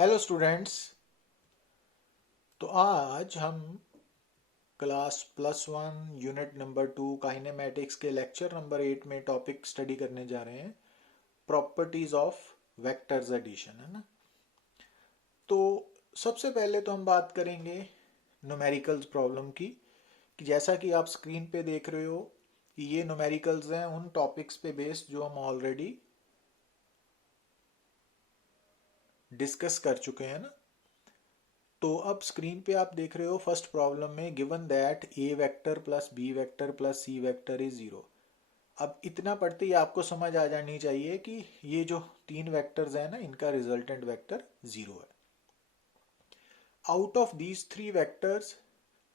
Hello students. तो आज हम क्लास +1 यूनिट नंबर 2 काइनेमेटिक्स के लेक्चर नंबर 8 में टॉपिक स्टडी करने जा रहे हैं, प्रॉपर्टीज ऑफ वेक्टर्स एडिशन, है ना। तो सबसे पहले तो हम बात करेंगे न्यूमेरिकल्स प्रॉब्लम की, कि जैसा कि आप स्क्रीन पे देख रहे हो कि ये न्यूमेरिकल्स हैं उन टॉपिक्स पे बेस्ड जो हम ऑलरेडी डिस्कस कर चुके हैं ना। तो अब स्क्रीन पे आप देख रहे हो फर्स्ट प्रॉब्लम में given that A vector plus B vector plus C vector is zero. अब इतना पढ़ते ही आपको समझ आ जानी चाहिए कि ये जो तीन वेक्टर्स हैं ना, इनका रिजल्टेंट वेक्टर जीरो है। Out of these three vectors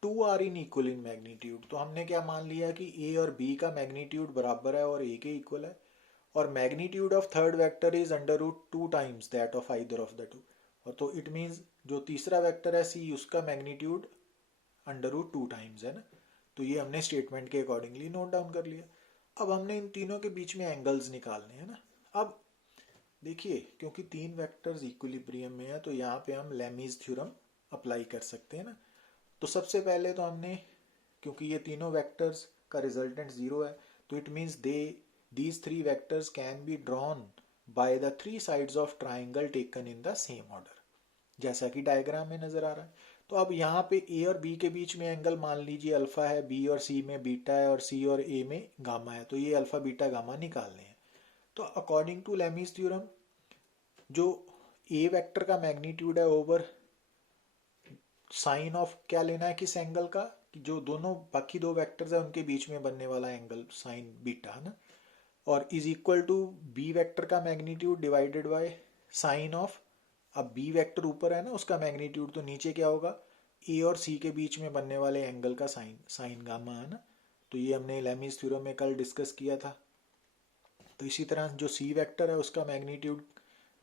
two are in equal in magnitude. तो हमने क्या मान लिया कि ए और बी का मैग्नीट्यूड बराबर है और ए के इक्वल है, और magnitude of third vector is under root two times that of either of the two. और तो इट मीन्स जो तीसरा वेक्टर है सी, उसका magnitude under root two times है ना। तो ये हमने स्टेटमेंट के अकॉर्डिंगली नोट डाउन कर लिया। अब हमने इन तीनों के बीच में एंगल्स निकालने हैं ना। अब देखिए, क्योंकि तीन वेक्टर्स इक्विलिब्रियम में है तो यहाँ पे हम लेमीज थ्योरम अप्लाई कर सकते हैं ना। तो सबसे पहले तो हमने, क्योंकि ये तीनों वेक्टर्स का रिजल्टेंट जीरो है, तो it means these three vectors can be drawn by the three sides of triangle taken in the same order, जैसा कि डायग्राम में नजर आ रहा है। तो अब यहाँ पे ए और बी के बीच में एंगल मान लीजिए अल्फा है, बी और सी में बीटा है, और सी और ए में गामा है। तो ये अल्फा बीटा गामा निकालने हैं। तो अकॉर्डिंग टू लेमीज थ्योरम, जो ए वेक्टर का मैग्नीट्यूड है ओवर साइन ऑफ क्या लेना है, किस एंगल का, कि जो दोनों बाकी दो वेक्टर्स है उनके बीच में बनने वाला एंगल साइन बीटा, है ना। और is equal to B vector का magnitude divided by sine of, अब बी वेक्टर ऊपर है ना, उसका मैग्नीट्यूड, तो नीचे क्या होगा, ए और सी के बीच में बनने वाले एंगल का साइन, साइन गामा, है ना। तो ये हमने लेमीज थ्योरम में कल डिस्कस किया था। तो इसी तरह जो सी वेक्टर है उसका मैग्नीट्यूड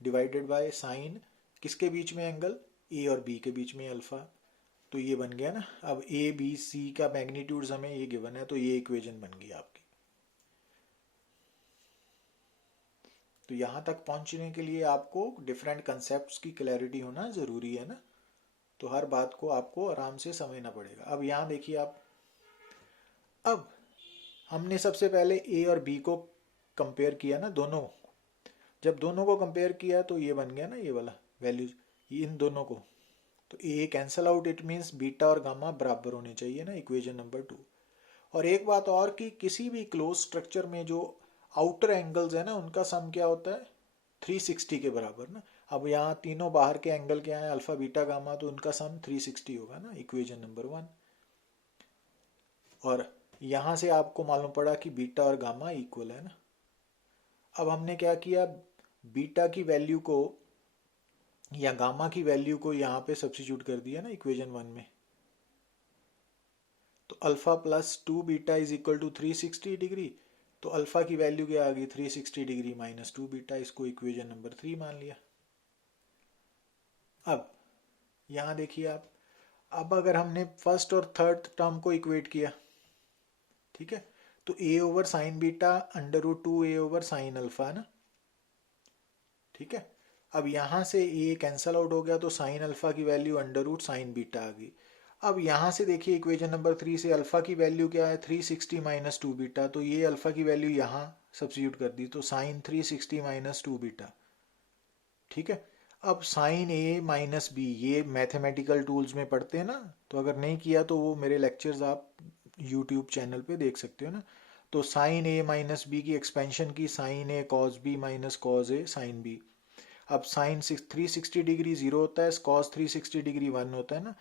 डिवाइडेड बाय साइन किसके बीच में एंगल, ए और बी के बीच में अल्फा। तो ये बन गया ना। अब ए बी सी का मैग्नीट्यूड हमें ये गिवन है, तो ये इक्वेशन बन गई आपकी। तो यहाँ तक पहुँचने के लिए आपको डिफरेंट कंसेप्ट्स की क्लैरिटी होना ज़रूरी है ना। तो हर बात को आपको आराम से समझना पड़ेगा। अब यहाँ देखिए आप, अब हमने सबसे पहले ए और बी को कंपेयर किया ना, दोनों। जब दोनों को कंपेयर किया तो ये बन गया ना, ये वाला वैल्यूज, इन दोनों को। तो A cancel out, it means beta और गामा बराबर होने चाहिए ना, इक्वेशन नंबर 2। और एक बात और, कि किसी भी क्लोज स्ट्रक्चर में जो आउटर एंगल्स है ना, उनका सम क्या होता है, 360 के बराबर ना। अब यहाँ तीनों बाहर के एंगल क्या है, अल्फा बीटा गामा, तो उनका सम 360 होगा ना, इक्वेशन नंबर 1। और यहाँ से आपको मालूम पड़ा कि बीटा और गामा इक्वल है ना। अब हमने क्या किया, बीटा की वैल्यू को या गामा की वैल्यू को यहाँ पे सब्स्टिट्यूट कर दिया ना इक्वेशन 1 में। तो alpha plus 2 beta is equal to 360 degree. तो अल्फा की वैल्यू क्या आ गई, 360 डिग्री माइनस 2 बीटा। इसको इक्वेशन नंबर 3 मान लिया। अब यहाँ देखिए आप, अब अगर हमने फर्स्ट और थर्ड टर्म को इक्वेट किया, ठीक है, तो A over sine beta under root 2 A over sine alpha है ना, ठीक है। अब यहाँ से ए कैंसल आउट हो गया, तो साइन अल्फा की value under root sine beta आ गई। अब यहाँ से देखिए इक्वेशन नंबर 3 से अल्फा की वैल्यू क्या है, 360 माइनस 2 बीटा। तो ये अल्फा की वैल्यू यहाँ सब्स्टिट्यूट कर दी, तो साइन 360 माइनस 2 बीटा, ठीक है। अब साइन ए माइनस बी, ये मैथमेटिकल टूल्स में पढ़ते हैं ना, तो अगर नहीं किया तो वो मेरे लेक्चर्स आप यूट्यूब चैनल पे देख सकते हो ना। तो साइन ए माइनस बी की एक्सपेंशन की, sign A cos B minus cos A sine B. अब साइन 360 डिग्री 0 होता है, कॉस 360 डिग्री 1 होता है ना।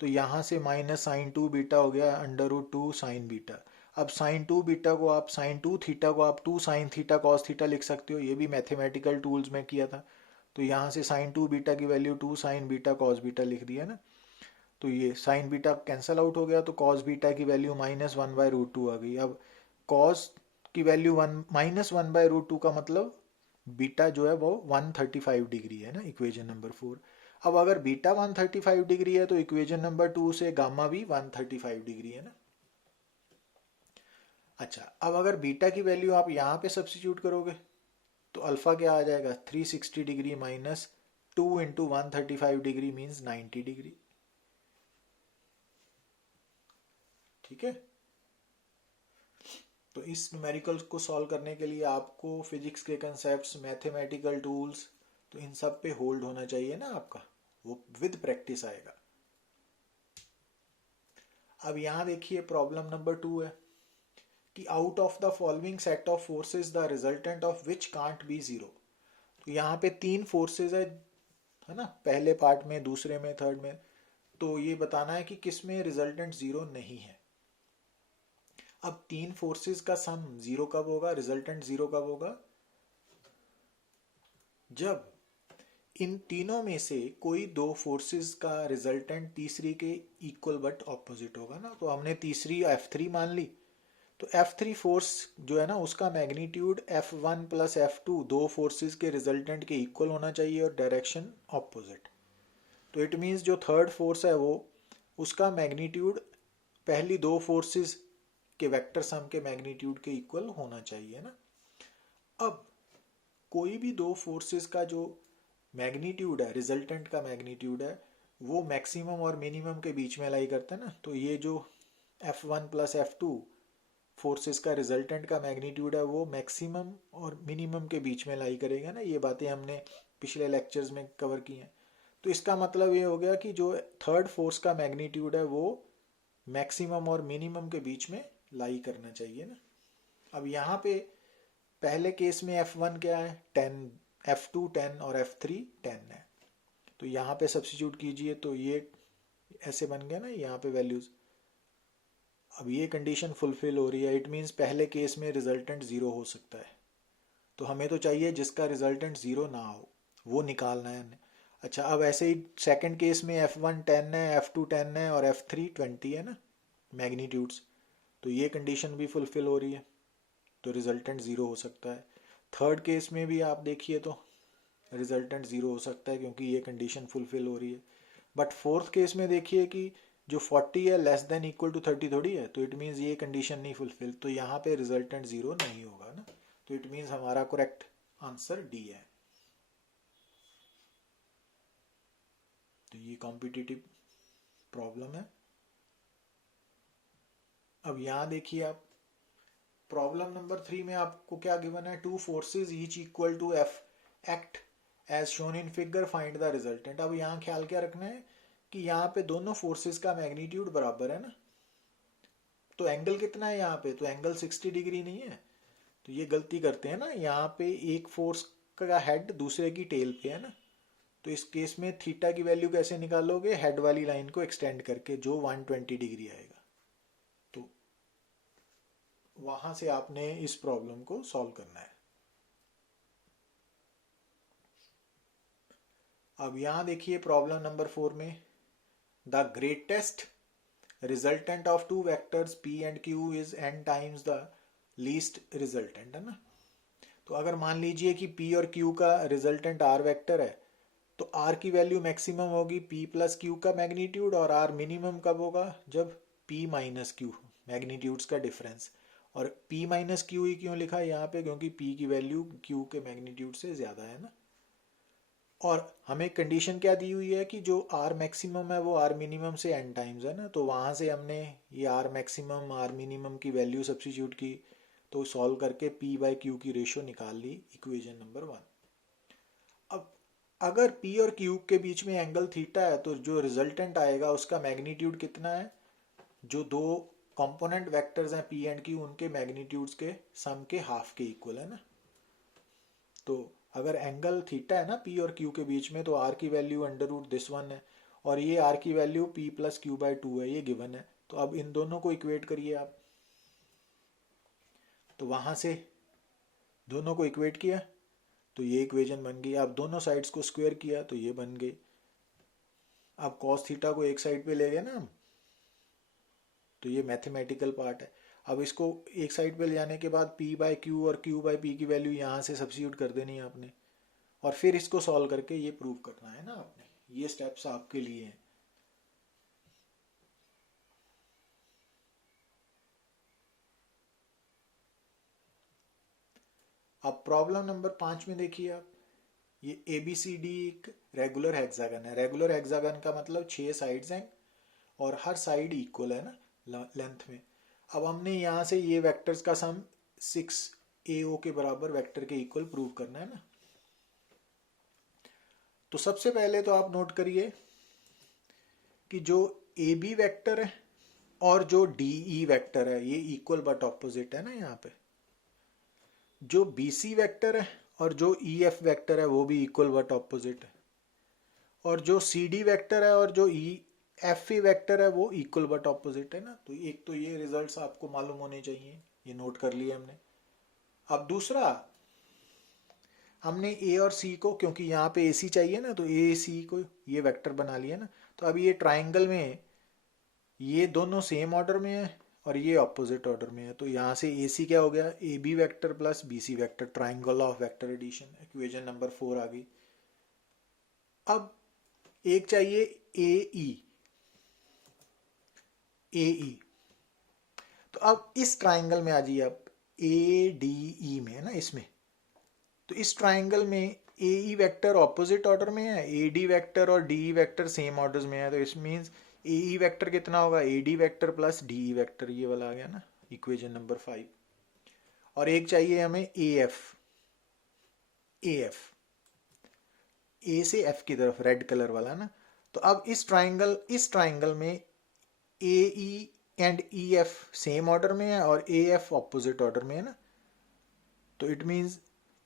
तो यहाँ से माइनस साइन 2 बीटा हो गया अंडर रूट 2 साइन बीटा। अब साइन 2 बीटा को आप, साइन 2 थीटा को आप 2 साइन थीटा कॉस थीटा लिख सकते हो, ये भी मैथमेटिकल टूल्स में किया था। तो यहाँ से साइन 2 बीटा की value 2 sign beta cos beta लिख दिया ना। तो ये साइन बीटा कैंसल आउट हो गया, तो कॉस बीटा की वैल्यू माइनस 1/√2 आ गई। अब कॉस की वैल्यू 1 माइनस 1/√2 का मतलब बीटा जो है वो 135 डिग्री है ना, इक्वेशन नंबर 4। अब अगर बीटा 135 डिग्री है तो इक्वेशन नंबर 2 से गामा भी 135 डिग्री है ना। अच्छा, अब अगर बीटा की वैल्यू आप यहाँ पे सब्स्टिट्यूट करोगे तो अल्फा क्या आ जाएगा, 360 degree minus 2 into 135 degree means 90 degree. ठीक है, तो इस न्यूमेरिकल को सॉल्व करने के लिए आपको फिजिक्स के कंसेप्ट्स, मैथमेटिकल टूल्स, तो इन सब पे होल्ड होना चाहिए ना आपका, वो विद प्रैक्टिस आएगा। अब यहां देखिए प्रॉब्लम नंबर 2 है कि out of the following set of forces the resultant of which can't be zero. तो यहाँ पे 3 फोर्सेस है ना, पहले पार्ट में, दूसरे में, थर्ड में। तो ये बताना है कि किस में रिजल्टेंट जीरो नहीं है। अब 3 फोर्सेस का सम जीरो कब होगा, रिजल्टेंट जीरो कब होगा, जब इन तीनों में से कोई 2 फोर्सेस का रिजल्टेंट तीसरी के इक्वल बट ऑपोजिट होगा ना। तो हमने तीसरी F3 मान ली, तो F3 फोर्स जो है ना उसका मैग्नीट्यूड F1 प्लस F2 दो फोर्सेस के रिजल्टेंट के इक्वल होना चाहिए और डायरेक्शन ऑपोजिट। तो इट मीन्स जो थर्ड फोर्स है वो, उसका मैग्नीट्यूड पहली 2 फोर्सेस के वेक्टर सम के मैग्नीट्यूड के इक्वल होना चाहिए ना। अब कोई भी 2 फोर्सेस का जो मैग्नीट्यूड है, रिजल्टेंट का मैग्नीट्यूड है, वो मैक्सिमम और मिनिमम के बीच में लाई करता है ना। तो ये जो F1 प्लस F2 फोर्सेस का रिजल्टेंट का मैग्नीट्यूड है वो मैक्सिमम और मिनिमम के बीच में लाई करेगा ना। ये बातें हमने पिछले लेक्चर्स में कवर की हैं। तो इसका मतलब ये हो गया कि जो थर्ड फोर्स का मैग्नीट्यूड है वो मैक्सिमम और मिनिमम के बीच में लाई करना चाहिए ना। अब यहाँ पे पहले केस में F1 क्या है 10, F2 10 और F3 10 है। तो यहाँ पे सब्स्टिट्यूट कीजिए तो ये ऐसे बन गया ना यहाँ पे वैल्यूज। अब ये कंडीशन फुलफिल हो रही है, इट मीन्स पहले केस में रिजल्टेंट ज़ीरो हो सकता है। तो हमें तो चाहिए जिसका रिजल्टेंट ज़ीरो ना हो, वो निकालना है। अच्छा, अब ऐसे ही सेकंड केस में F1 10 है, F2 10 है और F3 20 है ना मैग्नीट्यूड्स। तो ये कंडीशन भी फुलफिल हो रही है, तो रिजल्टेंट ज़ीरो हो सकता है। थर्ड केस में भी आप देखिए तो रिजल्टेंट ज़ीरो हो सकता है क्योंकि ये कंडीशन फुलफिल हो रही है। बट फोर्थ केस में देखिए कि जो 40 है लेस देन इक्वल टू 30 थोड़ी है, तो इट मीन्स ये कंडीशन नहीं फुलफिल, तो यहाँ पे रिजल्टेंट ज़ीरो नहीं होगा ना। तो इट मीन्स हमारा करेक्ट आंसर डी है। तो ये कॉम्पिटिटिव प्रॉब्लम है। अब यहाँ देखिए आप प्रॉब्लम नंबर 3 में आपको क्या गिवन है, 2 forces each equal to F act as shown in figure, find the resultant. अब यहाँ ख्याल क्या रखना है कि यहाँ पे दोनों फोर्सेस का मैग्नीट्यूड बराबर है ना। तो एंगल कितना है यहाँ पे, तो एंगल 60 डिग्री नहीं है। तो ये गलती करते हैं ना, यहाँ पे एक फोर्स का हेड दूसरे की टेल पे है ना। तो इस केस में थीटा की वैल्यू कैसे निकालोगे, हेड वाली लाइन को एक्सटेंड करके, जो 120 डिग्री आएगा। तो वहां से आपने इस प्रॉब्लम को सॉल्व करना है। अब यहां देखिए प्रॉब्लम नंबर 4 में, the greatest resultant of two vectors p and q is n times the least resultant, है ना। तो अगर मान लीजिए कि p और q का रिजल्टेंट r वेक्टर है, तो r की वैल्यू मैक्सिमम होगी p प्लस q का मैग्नीट्यूड, और r मिनिमम कब होगा, जब p माइनस q, मैग्नीट्यूड्स का डिफरेंस। और p माइनस क्यू ही क्यों लिखा है यहाँ पे, क्योंकि p की वैल्यू q के मैग्नीट्यूड से ज़्यादा है ना। और हमें कंडीशन क्या दी हुई है कि जो r मैक्सिमम है वो r मिनिमम से n टाइम्स है ना। तो वहाँ से हमने ये r मैक्सिमम r मिनिमम की वैल्यू सब्स्टिट्यूट की, तो सॉल्व करके p बाई क्यू की रेशो निकाल ली, इक्वेशन नंबर 1। अब अगर p और q के बीच में एंगल थीटा है, तो जो रिजल्टेंट आएगा उसका मैग्नीट्यूड कितना है, जो दो कंपोनेंट वेक्टर्स हैं p एंड q, उनके मैग्नीट्यूड्स के सम के हाफ के इक्वल है ना। तो अगर एंगल थीटा है ना p और q के बीच में, तो r की value under root this one है, और ये r की value p plus Q by 2 है, ये गिवन है। तो अब इन दोनों को इक्वेट करिए आप। तो वहां से दोनों को इक्वेट किया तो ये इक्वेशन बन गई। अब दोनों साइड्स को स्क्वायर किया तो ये बन गई। अब कॉस थीटा को एक साइड पे ले गए ना हम, तो ये मैथमेटिकल पार्ट है। अब इसको एक साइड पे ले जाने के बाद p बाई क्यू और q बाई p की वैल्यू यहाँ से सब्स्टिट्यूट कर देनी है आपने, और फिर इसको सॉल्व करके ये प्रूव करना है ना आपने। ये स्टेप्स आपके लिए हैं। अब प्रॉब्लम नंबर 5 में देखिए आप, ये ABCD एक रेगुलर हेक्सागन है। रेगुलर हेक्सागन का मतलब 6 साइड्स हैं और हर साइड इक्वल है ना लेंथ में। अब हमने यहाँ से ये वेक्टर्स का सम 6 AO के बराबर वेक्टर के इक्वल प्रूव करना है ना। तो सबसे पहले तो आप नोट करिए कि जो AB वेक्टर है और जो DE वेक्टर है ये इक्वल बट ऑपोजिट है ना। यहाँ पे जो BC वेक्टर है और जो EF वेक्टर है वो भी इक्वल बट ऑपोजिट है, और जो CD वेक्टर है और जो FE वेक्टर है वो इक्वल बट ऑपोजिट है ना। तो एक तो ये रिजल्ट्स आपको मालूम होने चाहिए, ये नोट कर लिए हमने। अब दूसरा, हमने A और C को, क्योंकि यहाँ पे AC चाहिए ना, तो AC को ये वेक्टर बना लिया ना। तो अब ये ट्राइंगल में ये दोनों सेम ऑर्डर में है और ये ऑपोजिट ऑर्डर में है। तो यहाँ से AC क्या हो गया, AB vector plus BC vector, triangle of vector addition. Equation number 4 आ गई। अब एक चाहिए AE। तो अब इस ट्राइंगल में आ जाइए आप, ADE में है ना इसमें। तो इस ट्राइंगल में AE वेक्टर ऑपोजिट ऑर्डर में है, AD वेक्टर और DE वेक्टर सेम ऑर्डर में है। तो इस मीन्स AE वेक्टर कितना होगा, AD vector plus DE vector, ये वाला आ गया ना इक्वेशन नंबर 5। और एक चाहिए हमें AF। A से F की तरफ रेड कलर वाला ना। तो अब इस ट्राइंगल में AE and EF same order में है और AF ऑपोजिट ऑर्डर में है ना। तो इट मीन्स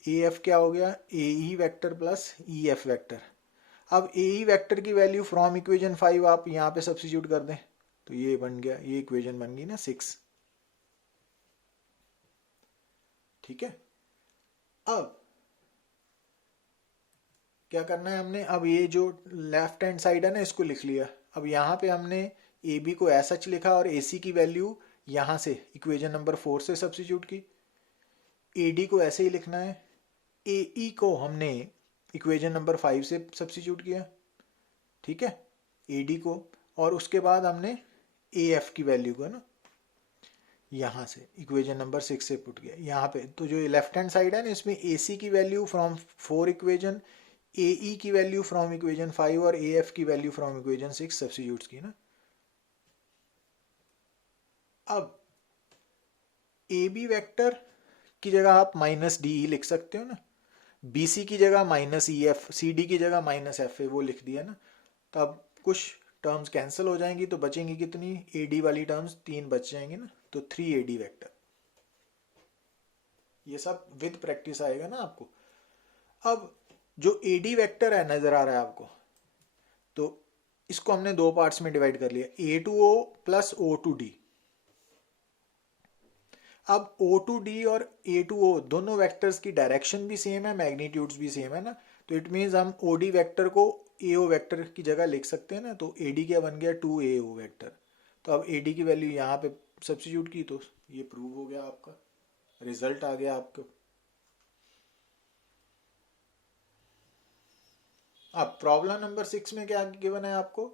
AF क्या हो गया, AE vector plus EF vector. अब AE वेक्टर की वैल्यू फ्रॉम इक्वेशन 5 आप यहाँ पे सब्स्टिट्यूट कर दें, तो ये बन गया, ये इक्वेशन बन गई ना 6। ठीक है। अब क्या करना है हमने, अब ये जो लेफ्ट हैंड साइड है ना इसको लिख लिया। अब यहाँ पे हमने AB को ऐसा लिखा और AC की वैल्यू यहाँ से इक्वेशन नंबर 4 से सब्स्टिट्यूट की। AD को ऐसे ही लिखना है, AE को हमने इक्वेशन नंबर 5 से सब्स्टिट्यूट किया। ठीक है, AD को, और उसके बाद हमने AF की वैल्यू को ना यहाँ से इक्वेशन नंबर 6 से पुट किया यहाँ पे। तो जो लेफ्ट हैंड साइड है ना इसमें AC की वैल्यू फ्रॉम 4 इक्वेशन, AE की वैल्यू फ्रॉम इक्वेशन 5 और AF की वैल्यू फ्रॉम इक्वेशन 6 सब्स्टिट्यूट की ना। अब AB वेक्टर की जगह आप माइनस DE लिख सकते हो ना, BC की जगह माइनस EF, CD की जगह माइनस FA, वो लिख दिया ना। तो अब कुछ टर्म्स कैंसिल हो जाएंगी तो बचेंगी कितनी, AD वाली टर्म्स 3 बच जाएंगी ना। तो 3AD वेक्टर, ये सब विद प्रैक्टिस आएगा ना आपको। अब जो AD वेक्टर है नजर आ रहा है आपको, तो इसको हमने दो पार्ट्स में डिवाइड कर लिया, A2O प्लस O2D। अब O2D और A2O दोनों वेक्टर्स की डायरेक्शन भी सेम है, मैग्नीट्यूड्स भी सेम है ना। तो इट मीन्स हम OD वेक्टर को AO वेक्टर की जगह लिख सकते हैं ना। तो AD क्या बन गया, 2AO वेक्टर। तो अब AD की वैल्यू यहाँ पे सब्स्टिट्यूट की तो ये प्रूव हो गया, आपका रिजल्ट आ गया आपको। अब प्रॉब्लम नंबर 6 में क्या गिवन है आपको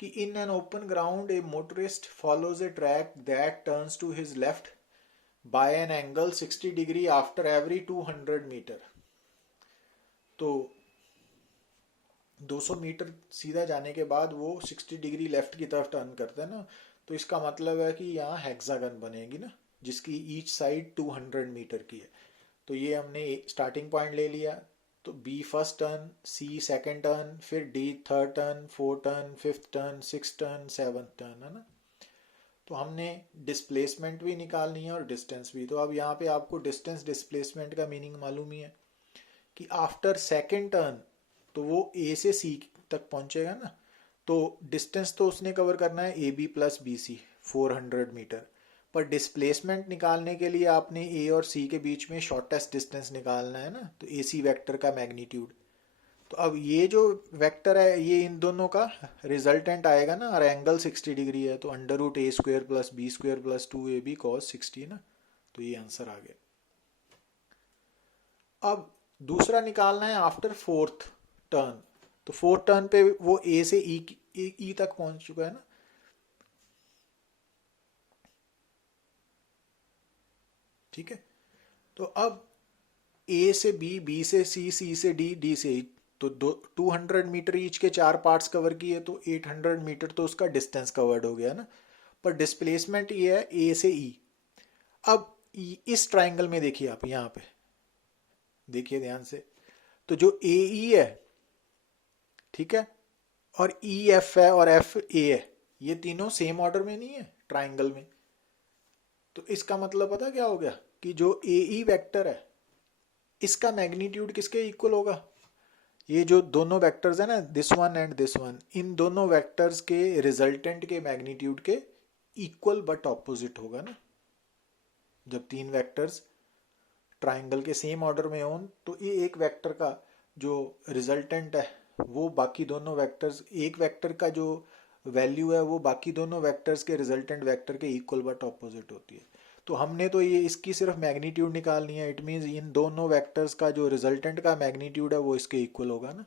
कि in an open ground a motorist follows a track that turns to his left by an angle 60 degree after every 200 metre. तो 200 मीटर सीधा जाने के बाद वो 60 डिग्री लेफ्ट की तरफ टर्न करता है ना। तो इसका मतलब है कि यहाँ हेक्सागन बनेगी ना, जिसकी ईच साइड 200 मीटर की है। तो ये हमने स्टार्टिंग पॉइंट ले लिया। तो B first turn, C second turn, फिर D third turn, fourth turn, fifth turn, six turn, seventh turn, है ना। तो हमने डिस्प्लेसमेंट भी निकालनी है और डिस्टेंस भी। तो अब यहाँ पे आपको डिस्टेंस डिस्प्लेसमेंट का मीनिंग मालूम ही है कि आफ्टर सेकंड टर्न तो वो A से C तक पहुंचेगा ना। तो डिस्टेंस तो उसने कवर करना है AB प्लस BC 400 मीटर, पर डिस्प्लेसमेंट निकालने के लिए आपने A और C के बीच में शॉर्टेस्ट डिस्टेंस निकालना है ना। तो AC वेक्टर का मैग्नीट्यूड। तो अब ये जो वेक्टर है ये इन दोनों का रिजल्टेंट आएगा ना, और एंगल 60 डिग्री है। तो under root A square plus B square plus 2AB cos 60 ना। तो ये आंसर आ गया। अब दूसरा निकालना है आफ्टर फोर्थ टर्न। तो फोर्थ टर्न पे वो A से E तक पहुंच चुका है ना। ठीक है, तो अब A से B, B से C, C से D, D से E, तो 200 मीटर ईच के 4 पार्ट्स कवर किए तो 800 मीटर तो उसका डिस्टेंस कवर्ड हो गया ना। पर डिस्प्लेसमेंट ये है ए से ई। अब इस ट्राइंगल में देखिए आप, यहाँ पे देखिए ध्यान से, तो जो ए ई है, ठीक है, और ई एफ है और एफ ए है, ये तीनों सेम ऑर्डर में नहीं है ट्राइंगल में। तो इसका मतलब पता क्या हो गया कि जो ए ई वेक्टर है इसका मैग्नीट्यूड किसके इक्वल होगा? ये जो दोनों वेक्टर्स है ना, this one and this one, इन दोनों वेक्टर्स के रिजल्टेंट के मैग्नीट्यूड के इक्वल बट ऑपोजिट होगा ना। जब तीन वेक्टर्स ट्राइंगल के सेम ऑर्डर में हों तो ये एक वेक्टर का जो रिजल्टेंट है वो बाकी दोनों वेक्टर्स, एक वेक्टर का जो वैल्यू है वो बाकी दोनों वेक्टर्स के रिजल्टेंट वेक्टर के इक्वल बट ऑपोजिट होती है। तो हमने तो ये इसकी सिर्फ मैग्नीट्यूड निकालनी है। इट मीन्स इन दोनों वेक्टर्स का जो रिजल्टेंट का मैग्नीट्यूड है वो इसके इक्वल होगा ना।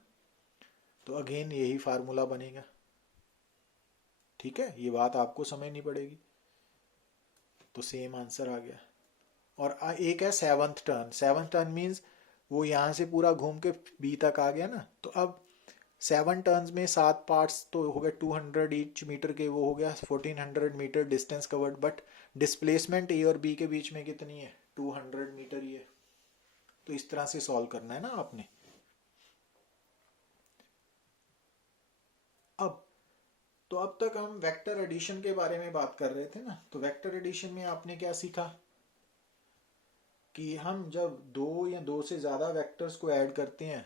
तो अगेन यही फार्मूला बनेगा। ठीक है, ये बात आपको समझनी पड़ेगी। तो सेम आंसर आ गया। और एक है seventh turn. Seventh turn means वो यहाँ से पूरा घूम के बी तक आ गया ना। तो अब 7 टर्न्स में 7 पार्ट्स तो हो गए 200 ईच मीटर के, वो हो गया 1400 meter distance covered. But displacement A और बी के बीच में कितनी है? 200 मीटर ही है। तो इस तरह से सॉल्व करना है ना आपने। अब तो अब तक हम वेक्टर एडिशन के बारे में बात कर रहे थे ना। तो वेक्टर एडिशन में आपने क्या सीखा कि हम जब दो या दो से ज्यादा वेक्टर्स को ऐड करते हैं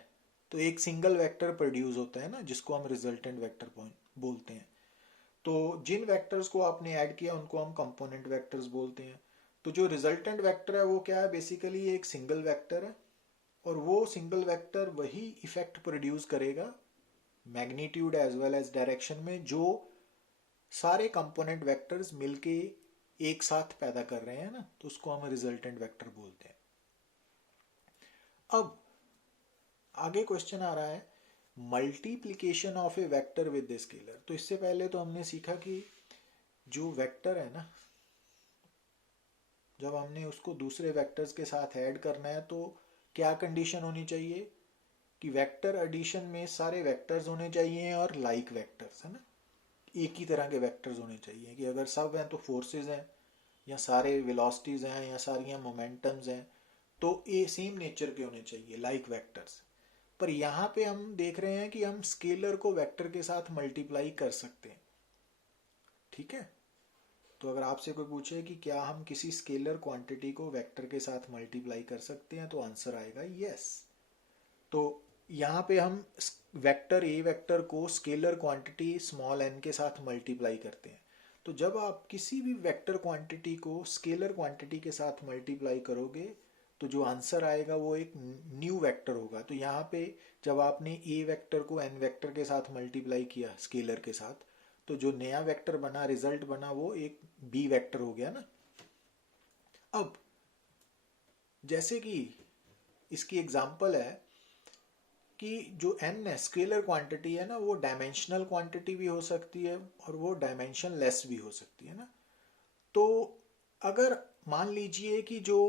तो एक सिंगल वेक्टर प्रोड्यूस होता है ना, जिसको हम रिजल्टेंट वेक्टर बोलते हैं। तो जिन वेक्टर्स को आपने ऐड किया उनको हम कंपोनेंट वेक्टर्स बोलते हैं। तो जो रिजल्टेंट वेक्टर है वो क्या है? बेसिकली एक सिंगल वेक्टर है और वो सिंगल वेक्टर वही इफेक्ट प्रोड्यूस करेगा magnitude as well as direction में जो सारे कंपोनेंट वेक्टर्स मिलके एक साथ पैदा कर रहे हैं ना। तो उसको हम रिजल्टेंट वेक्टर बोलते हैं। अब आगे क्वेश्चन आ रहा है multiplication of A vector with a scalar. तो इससे पहले तो हमने सीखा कि जो वेक्टर है ना, जब हमने उसको दूसरे वेक्टर्स के साथ ऐड करना है तो क्या कंडीशन होनी चाहिए कि वेक्टर एडिशन में सारे वेक्टर्स होने चाहिए और लाइक वेक्टर्स, है ना, एक ही तरह के वेक्टर्स होने चाहिए। कि अगर सब हैं तो फोर्सेस हैं, या सारे वेलोसिटीज हैं, या सारी मोमेंटम्स हैं, तो ये सेम नेचर के होने चाहिए, लाइक वेक्टर्स। पर यहाँ पे हम देख रहे हैं कि हम स्केलर को वेक्टर के साथ मल्टीप्लाई कर सकते हैं। ठीक है, तो अगर आपसे कोई पूछे कि क्या हम किसी स्केलर क्वांटिटी को वेक्टर के साथ मल्टीप्लाई कर सकते हैं, तो आंसर आएगा यस। तो यहाँ पे हम वेक्टर ए वेक्टर को स्केलर क्वांटिटी स्मॉल एन के साथ मल्टीप्लाई करते हैं। तो जब आप किसी भी वेक्टर क्वांटिटी को स्केलर क्वांटिटी के साथ मल्टीप्लाई करोगे तो जो आंसर आएगा वो एक न्यू वेक्टर होगा। तो यहाँ पे जब आपने ए वेक्टर को एन वेक्टर के साथ मल्टीप्लाई किया स्केलर के साथ, तो जो नया वेक्टर बना, रिजल्ट बना, वो एक बी वेक्टर हो गया ना। अब जैसे कि इसकी एग्जांपल है कि जो एन है स्केलर क्वांटिटी है ना, वो डायमेंशनल क्वांटिटी भी हो सकती है और वो डायमेंशन लेस भी हो सकती है ना। तो अगर मान लीजिए कि जो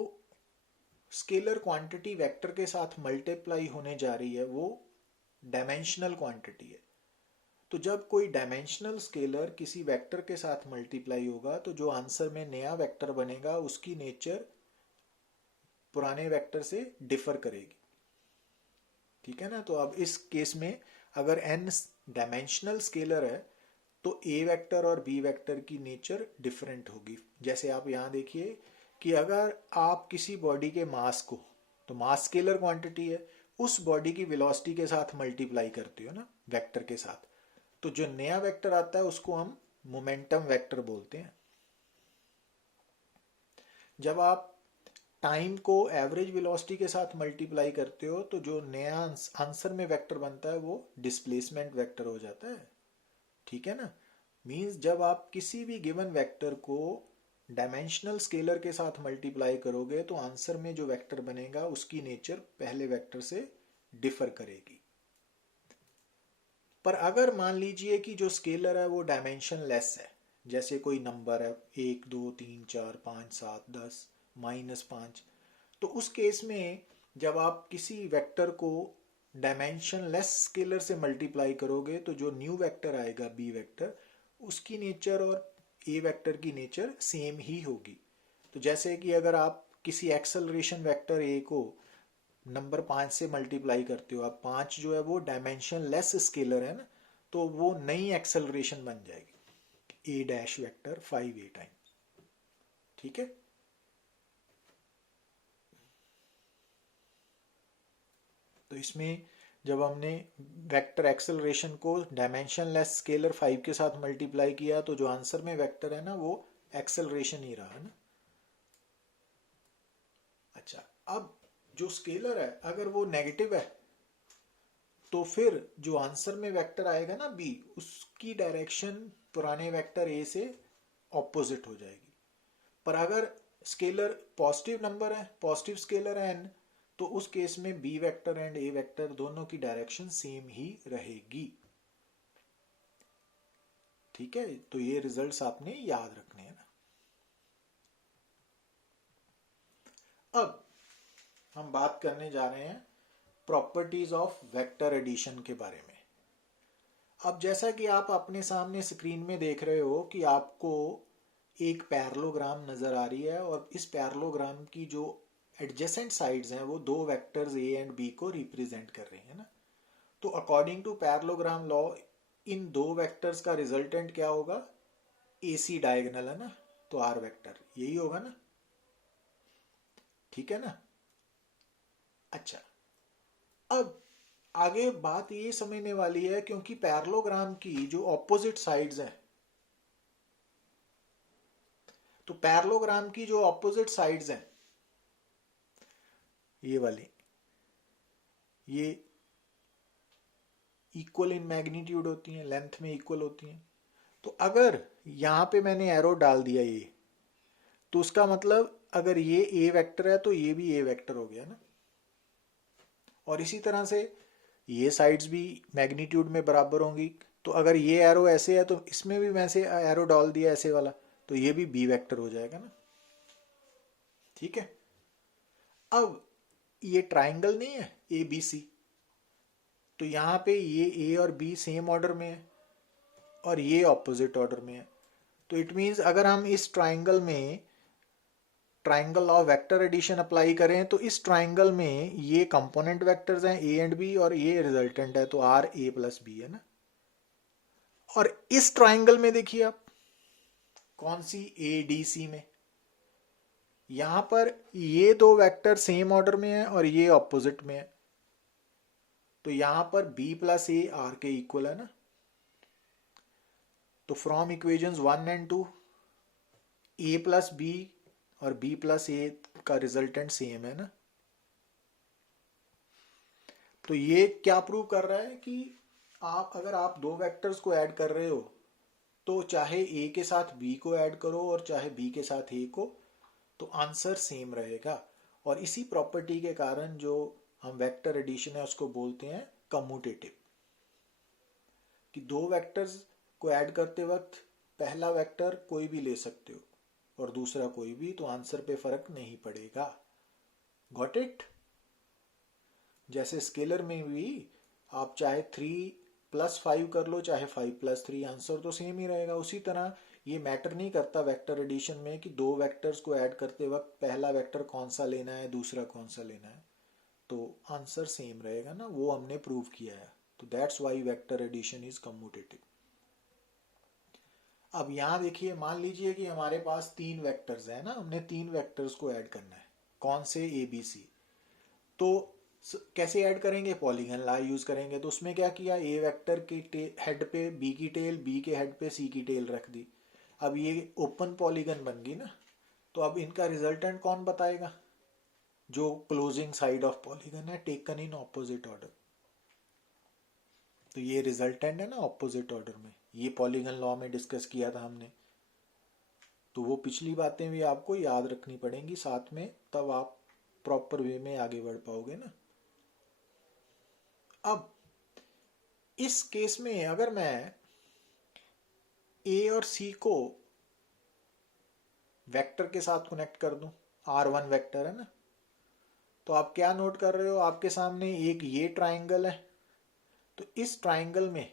स्केलर क्वांटिटी वेक्टर के साथ मल्टीप्लाई होने जा रही है वो डायमेंशनल क्वांटिटी है, तो जब कोई डायमेंशनल स्केलर किसी वेक्टर के साथ मल्टीप्लाई होगा तो जो आंसर में नया वेक्टर बनेगा उसकी नेचर पुराने वेक्टर से डिफर करेगी। ठीक है ना। तो अब इस केस में अगर n डायमेंशनल स्केलर है तो a वेक्टर और b वेक्टर की नेचर डिफरेंट होगी। जैसे आप यहाँ देखिए कि अगर आप किसी बॉडी के मास को, तो मास स्केलर क्वांटिटी है, उस बॉडी की वेलोसिटी के साथ मल्टीप्लाई करते हो ना वेक्टर के साथ, तो जो नया वेक्टर आता है उसको हम मोमेंटम वेक्टर बोलते हैं। जब आप टाइम को एवरेज वेलोसिटी के साथ मल्टीप्लाई करते हो तो जो नया आंसर में वेक्टर बनता है वो डिस्प्लेसमेंट वेक्टर हो जाता है। ठीक है ना। मींस जब आप किसी भी गिवन वेक्टर को डायमेंशनल स्केलर के साथ मल्टीप्लाई करोगे तो आंसर में जो वेक्टर बनेगा उसकी नेचर पहले वेक्टर से डिफर करेगी। पर अगर मान लीजिए कि जो स्केलर है वो डायमेंशन लेस है, जैसे कोई नंबर है 1 2 3 4 5 7 10 -5, तो उस केस में जब आप किसी वेक्टर को डायमेंशन लेस स्केलर से मल्टीप्लाई करोगे तो जो न्यू वेक्टर आएगा बी वेक्टर, उसकी नेचर और ए वेक्टर की नेचर सेम ही होगी। तो जैसे कि अगर आप किसी एक्सेलरेशन वेक्टर ए को नंबर 5 से मल्टीप्लाई करते हो, अब 5 जो है वो डायमेंशन लेस स्केलर है ना, तो वो नई एक्सेलरेशन बन जाएगी ए डैश वेक्टर 5a टाइम्स। ठीक है। तो इसमें जब हमने वेक्टर एक्सेलरेशन को डायमेंशन लेस स्केलर 5 के साथ मल्टीप्लाई किया तो जो आंसर में वेक्टर है ना वो एक्सेलरेशन ही रहा है ना। अच्छा, अब जो स्केलर है अगर वो नेगेटिव है तो फिर जो आंसर में वेक्टर आएगा ना बी, उसकी डायरेक्शन पुराने वेक्टर ए से ऑपोजिट हो जाएगी। पर अगर स्केलर पॉजिटिव नंबर है, पॉजिटिव स्केलर है n, तो उस केस में B vector and A vector दोनों की डायरेक्शन सेम ही रहेगी। ठीक है, तो ये रिजल्ट्स आपने याद रखने हैं ना। अब हम बात करने जा रहे हैं प्रॉपर्टीज ऑफ वेक्टर एडिशन के बारे में। अब जैसा कि आप अपने सामने स्क्रीन में देख रहे हो कि आपको एक पैरेललोग्राम नजर आ रही है और इस पैरेललोग्राम की जो एडजेसेंट साइड्स हैं वो दो वेक्टर्स ए एंड बी को रिप्रेजेंट कर रही हैं ना। तो अकॉर्डिंग टू पैरेललोग्राम लॉ इन दो वेक्टर्स का रिजल्टेंट क्या होगा? AC डायगोनल है ना, तो R वेक्टर यही होगा ना। ठीक है ना। अच्छा, अब आगे बात ये समझने वाली है क्योंकि पैरेललोग्राम की जो ऑपोजिट साइड्स हैं, तो पैरेललोग्राम की जो ऑपोजिट साइड्स हैं ये वाली, ये इक्वल इन मैग्नीट्यूड होती हैं, लेंथ में इक्वल होती हैं। तो अगर यहां पे मैंने एरो डाल दिया ये, तो उसका मतलब अगर ये ए वेक्टर है तो ये भी ए वेक्टर हो गया ना। और इसी तरह से ये साइड्स भी मैग्नीट्यूड में बराबर होंगी। तो अगर ये एरो ऐसे है तो इसमें भी मैं से एरो डाल दिया ऐसे वाला, तो ये भी बी वेक्टर हो जाएगा ना। ठीक है। अब ये ट्राइंगल नहीं है ABC, तो यहाँ पे ये ए और बी सेम ऑर्डर में है और ये ऑपोजिट ऑर्डर में है। तो इट मीन्स अगर हम इस ट्राइंगल में triangle of vector addition apply करें तो इस ट्राइंगल में ये कंपोनेंट वेक्टर्स हैं ए एंड बी और ये रिजल्टेंट है, तो R A + B है ना। और इस ट्राइंगल में देखिए आप कौन सी ADC में, यहां पर ये दो वेक्टर सेम ऑर्डर में है और ये ऑपोजिट में है, तो यहां पर B + A R के इक्वल है ना। तो from equations 1 and 2 A + B और B + A का रिजल्टेंट सेम है ना। तो ये क्या प्रूव कर रहा है कि अगर आप दो वेक्टर्स को ऐड कर रहे हो तो चाहे A के साथ B को ऐड करो और चाहे B के साथ A को, तो आंसर सेम रहेगा। और इसी प्रॉपर्टी के कारण जो हम वेक्टर एडिशन है उसको बोलते हैं कम्यूटेटिव, कि दो वेक्टर्स को ऐड करते वक्त पहला वेक्टर कोई भी ले सकते हो और दूसरा कोई भी, तो आंसर पे फर्क नहीं पड़ेगा। Got it. जैसे स्केलर में भी आप चाहे 3+5 कर लो चाहे 5+3, आंसर तो सेम ही रहेगा। उसी तरह ये मैटर नहीं करता वेक्टर एडिशन में कि दो वेक्टर्स को ऐड करते वक्त पहला वेक्टर कौन सा लेना है दूसरा कौन सा लेना है, तो आंसर सेम रहेगा ना, वो हमने प्रूव किया है। तो that's why vector addition is commutative. अब यहां देखिए, मान लीजिए कि हमारे पास तीन वेक्टर्स है ना, हमने तीन वेक्टर्स को ऐड करना है, कौन से ABC। तो कैसे ऐड करेंगे? पॉलीगन लॉ यूज करेंगे। तो उसमें क्या किया, ए वेक्टर के हेड पे बी की टेल, बी के हेड पे सी की टेल रख दी। अब ये ओपन पॉलीगन बन गई ना। तो अब इनका रिजल्टेंट कौन बताएगा? जो क्लोजिंग साइड ऑफ पॉलीगन है टेकन इन ऑपोजिट ऑर्डर। तो ये रिजल्टेंट है ना ऑपोजिट ऑर्डर में, ये पॉलीगन लॉ में डिस्कस किया था हमने। तो वो पिछली बातें भी आपको याद रखनी पड़ेंगी साथ में, तब आप प्रॉपर वे में आगे बढ़ पाओगे ना। अब इस केस में अगर मैं A और C को वेक्टर के साथ कनेक्ट कर दूं, R1 वेक्टर है ना, तो आप क्या नोट कर रहे हो, आपके सामने एक ये ट्राइंगल है, तो इस ट्राइंगल में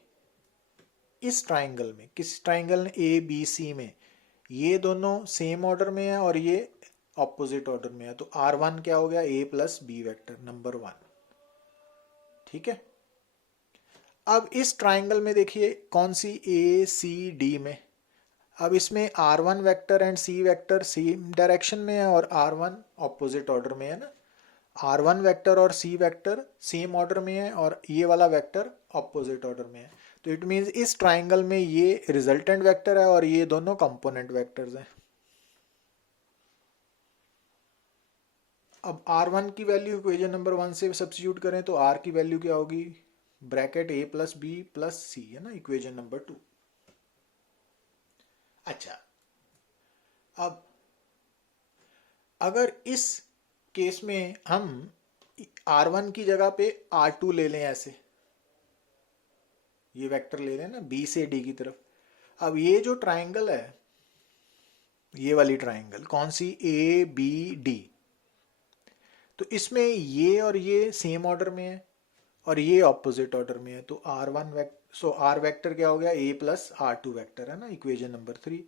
किस ट्राइंगल ए बी सी में ये दोनों सेम ऑर्डर में है और ये ऑपोजिट ऑर्डर में है, तो R1 क्या हो गया, ए प्लस बी वेक्टर नंबर 1। ठीक है, अब इस ट्राइंगल में देखिए कौन सी, ए सी डी में, अब इसमें R1 vector and C vector same direction में है और R1 ऑपोजिट ऑर्डर में है ना, R1 वेक्टर और सी वेक्टर सेम ऑर्डर में है और ये वाला वेक्टर ऑपोजिट ऑर्डर में है, तो इट मीन्स इस ट्राइंगल में ये रिजल्टेंट वेक्टर है और ये दोनों कंपोनेंट वेक्टर्स हैं। अब R1 की वैल्यू इक्वेशन नंबर 1 से सब्स्टिट्यूट करें तो R की वैल्यू क्या होगी, ब्रैकेट ए प्लस बी प्लस सी है ना, इक्वेशन नंबर 2। अच्छा, अब अगर इस केस में हम R1 की जगह पे R2 ले लें, ऐसे ये वेक्टर ले लें ना B से D की तरफ, अब ये जो ट्राइंगल है, ये वाली ट्राइंगल कौन सी, ए बी डी, तो इसमें ये और ये सेम ऑर्डर में है और ये ऑपोजिट ऑर्डर में है, तो R वेक्टर क्या हो गया, ए प्लस R2 वेक्टर है ना, इक्वेशन नंबर 3।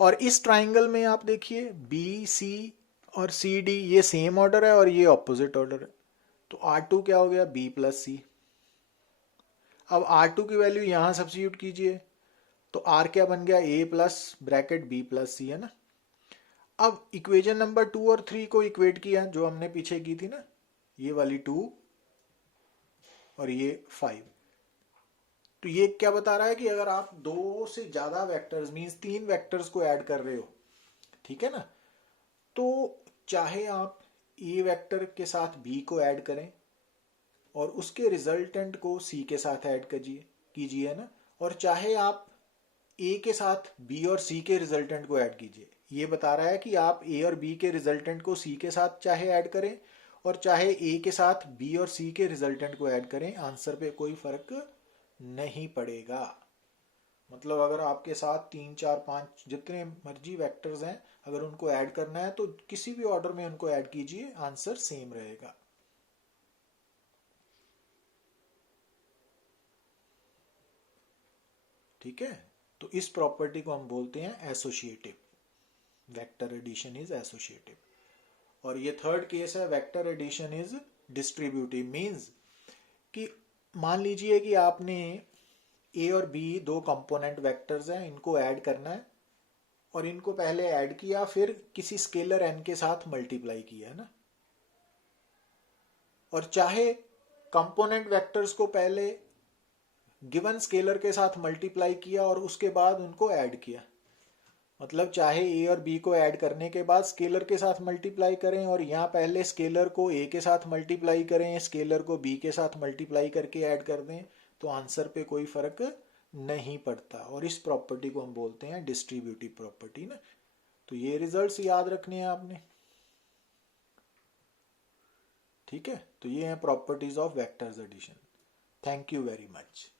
और इस ट्राइंगल में आप देखिए बी सी और सी डी ये सेम ऑर्डर है और ये ऑपोजिट ऑर्डर है, तो R2 क्या हो गया, बी प्लस सी। अब R2 की वैल्यू यहां सब्स्टिट्यूट कीजिए तो R क्या बन गया, ए प्लस ब्रैकेट बी प्लस सी है ना। अब इक्वेशन नंबर 2 और 3 को इक्वेट किया जो हमने पीछे की थी ना, ये वाली 2 और ये 5, तो ये क्या बता रहा है कि अगर आप दो से ज्यादा वेक्टर्स मींस 3 वेक्टर्स को ऐड कर रहे हो, ठीक है ना, तो चाहे आप ए वेक्टर के साथ बी को ऐड करें और उसके रिजल्टेंट को सी के साथ ऐड कीजिए ना, और चाहे आप ए के साथ बी और सी के रिजल्टेंट को ऐड कीजिए, ये बता रहा है कि आप ए और बी के रिजल्टेंट को सी के साथ चाहे ऐड करें और चाहे ए के साथ बी और सी के रिजल्टेंट को ऐड करें, आंसर पे कोई फर्क नहीं पड़ेगा। मतलब अगर आपके साथ 3 4 5 जितने मर्जी वेक्टर्स हैं, अगर उनको ऐड करना है तो किसी भी ऑर्डर में उनको ऐड कीजिए, आंसर सेम रहेगा। ठीक है, तो इस प्रॉपर्टी को हम बोलते हैं associative, vector addition is associative. और ये थर्ड केस है, vector addition is distributive, means कि मान लीजिए कि आपने ए और बी दो कंपोनेंट वेक्टर्स हैं, इनको ऐड करना है और इनको पहले ऐड किया फिर किसी स्केलर एन के साथ मल्टीप्लाई किया है ना, और चाहे कंपोनेंट वेक्टर्स को पहले गिवन स्केलर के साथ मल्टीप्लाई किया और उसके बाद उनको ऐड किया, मतलब चाहे ए और बी को ऐड करने के बाद स्केलर के साथ मल्टीप्लाई करें और यहाँ पहले स्केलर को ए के साथ मल्टीप्लाई करें, स्केलर को बी के साथ मल्टीप्लाई करके ऐड कर दें, तो आंसर पे कोई फर्क नहीं पड़ता। और इस प्रॉपर्टी को हम बोलते हैं डिस्ट्रीब्यूटिव प्रॉपर्टी ना। तो ये रिजल्ट्स याद रखने हैं आपने, ठीक है। तो ये हैं properties of vectors addition. Thank you very much.